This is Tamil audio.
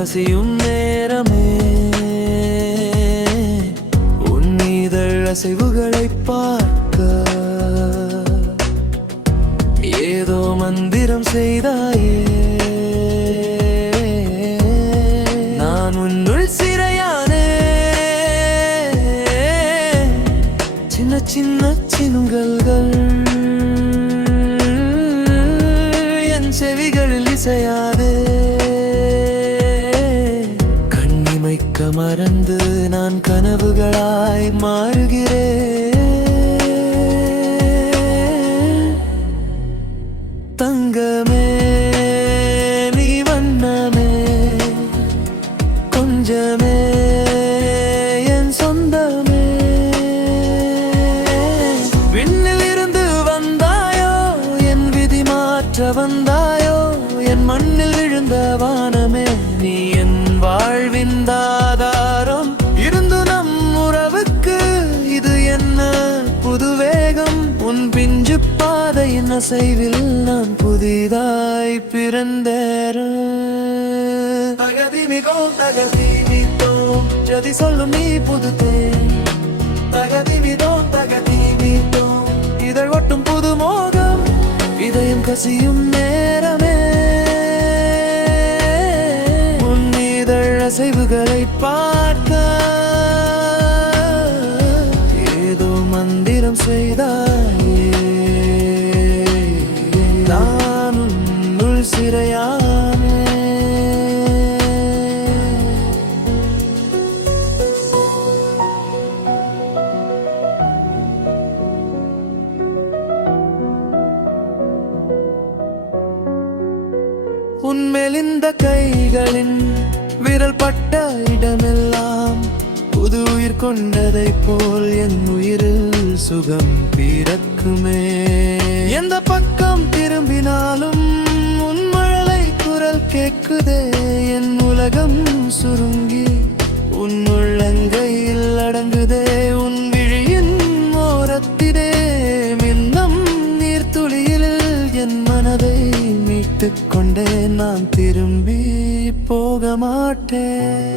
கசியும் நேரமே உன் இதழ் அசைவுகளை பார்க்க ஏதோ மந்திரம் செய்தாயே. நான் உன்னுள் சிறையானே, சின்ன சின்ன சினுங்கல்கள் என் செவிகளில் இசையாதே. கண்ணிமைக்க மறந்து நான் கனவுகளாய் மாறுகிறேன். தங்கமே நீ வண்ணமே கொஞ்சமே என் சொந்தமே. விண்ணில் இருந்து வந்தாயோ, என் விதி மாற்ற வந்தாயோ, என் மண்ணில் விழுந்த வானமே. நீ என் வாழ்வின் ஆதாரம் இருந்து நம் உறவுக்கு இது என்ன புது வேகம். உன் பிஞ்சு பாதையின் அசைவில் நான் புதிதாய் பிறந்தேன். தகதிமிகோம் தகதிமிதோம் ஜதி சொல்லும் நீ புதுத்தேன். தகதிமிதோம் தகதிமிதோம் இதழ் ஒட்டும் புது மோகம் இதயம் கசியும் நேரமே உன் இதழ் அசைவுகளை பார்க்க ஏதோ மந்திரம் செய்தாயே. நான் உன்னுள் சிறையானே. உன் மெலிந்த கைகளின் விரல் பட்ட இடமெல்லாம் புது உயிர் கொண்டதை போல் என் உயிரில் சுகம் பிறக்குமே. எந்த பக்கம் திரும்பினாலும் உன் மழலை குரல் கேட்குதே. என் உலகம் சுருங்கி உன் உள்ளங்கையில் அடங்குதே. உன் விழியின் ஓரத்திலே மின்னம் நீர்த்துளியில் என் மனதை மீட்டுக் கொண்டே நான் திரும்பி போக மாட்டேன்.